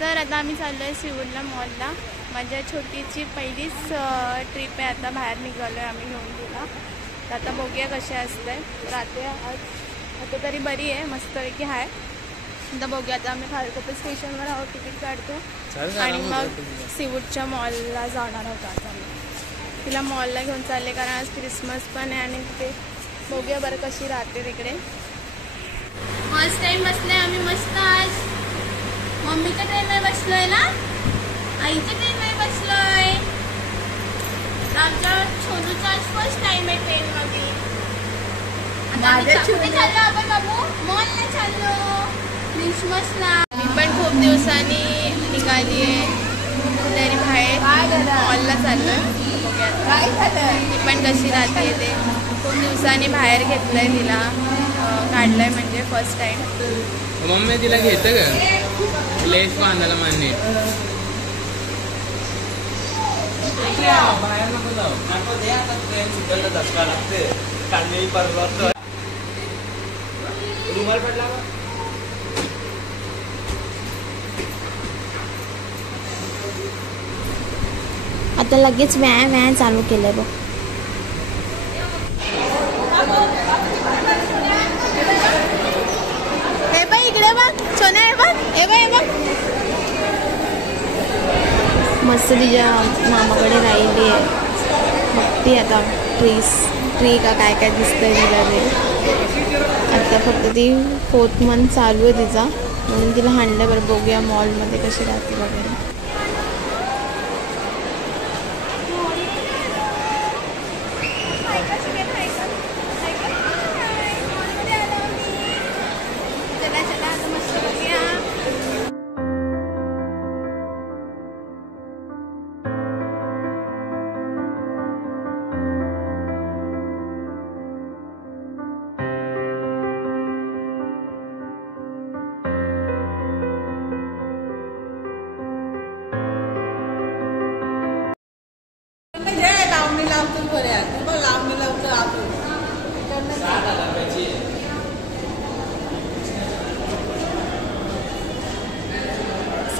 तर आता आम्ही चाललो आहे सिवूरला मॉलला. माझ्या छोटीची पहिलीच ट्रिप आहे. आता बाहेर निघालो आहे आम्ही घेऊन तिला. तर आता बघूया कसे असतंय. रात्री आज आता तरी बरी आहे, मस्तपैकी आहे. आता बघूया. आता आम्ही खालकोपर स्टेशनवर आहोत, तिकीट काढतो आणि मग सिवूरच्या मॉलला जाणार आहोत. आता तिला मॉलला घेऊन चालले कारण आज क्रिसमस पण आहे आणि ते बघूया बरं कशी राहते तिकडे. फर्स्ट टाइम बसलोय आम्ही मस्त. आज मम्मीच्या ट्रेनमध्ये बसलोय ना, आईच्या ट्रेनमध्ये बसलोय. आमच्या छोटूचा आज फर्स्ट टाइम आहे ट्रेनमध्ये. कुठे चाललो आपण बाबू? मॉलला चाललो, क्रिसमसला. मी पण खूप दिवसांनी निघाली आहे तरी बाहेर मॉलला चाललोय. काय झालं ती पण कशी राहते ते. खूप दिवसांनी बाहेर घेतलंय तिला, काढलंय म्हणजे फर्स्ट टाइम. मम्मी तिला घेतं का लेस बांधायला मान्य? बाहेर नको जाऊ, नको दे. आता ट्रेन सुटायला धक्का लागते. कांदे परवा रुमाल पडला. आता लगेच व्यायाम चालू केलंय बघ. हे बघ इकडे बघ सोन्या, हे बघ, हे बघ, हे बघ. मस्त तिच्या मामाकडे राहिली आहे. बघती आता ट्री का काय काय दिसतंय तिला ते. आता फक्त ती 4th month चालू आहे तिचा, म्हणून तिला हाणलं बरं. बघूया मॉलमध्ये कशी राहते वगैरे.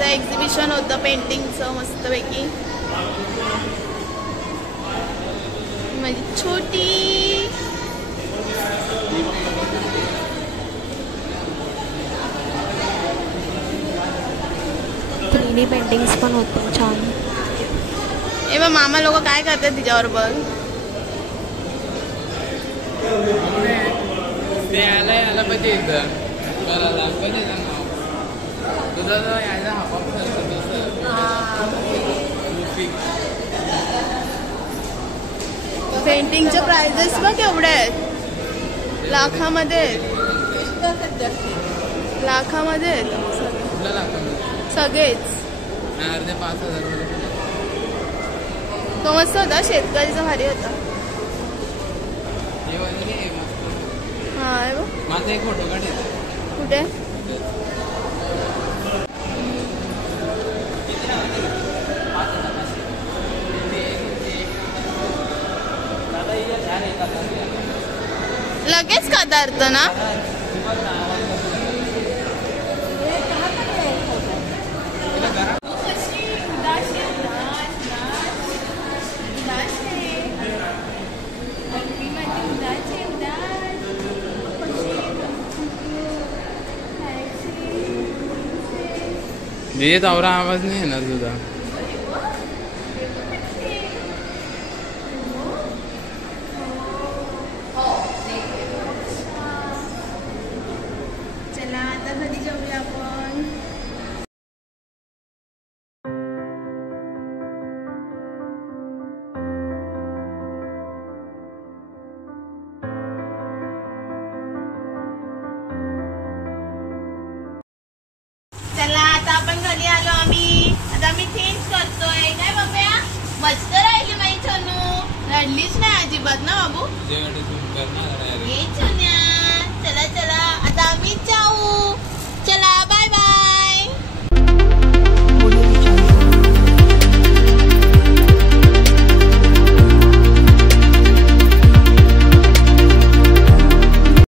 एक्झिबिशन होतं पेंटिंगचं मस्तपैकी. माझी छोटी 3D पेंटिंग्स पण होते छान. ए बा मामा लोक काय करतात तिच्यावर बघ. ते यायला पाहिजे एकदा करायला पाहिजे. पेंटिंगचे प्राइजेस बघ एवढे आहेत, लाखामध्ये आहेत सगळेच. अर्धे 5,000. तो मस्त होता, शेतकरीचा भारी होता. हा माझा एक फोटो काढ. कुठे? लगेच काढतात ना. ये तावरा आवाज नाही येणार तुझा. चला आता घरी जाऊया आपण. चला आता आपण घरी आलो आम्ही. आता आम्ही चेंज करतोय. काय बाबा मस्त राहिली माझी छोनू, रडलीच नाही अजिबात ना बाबू.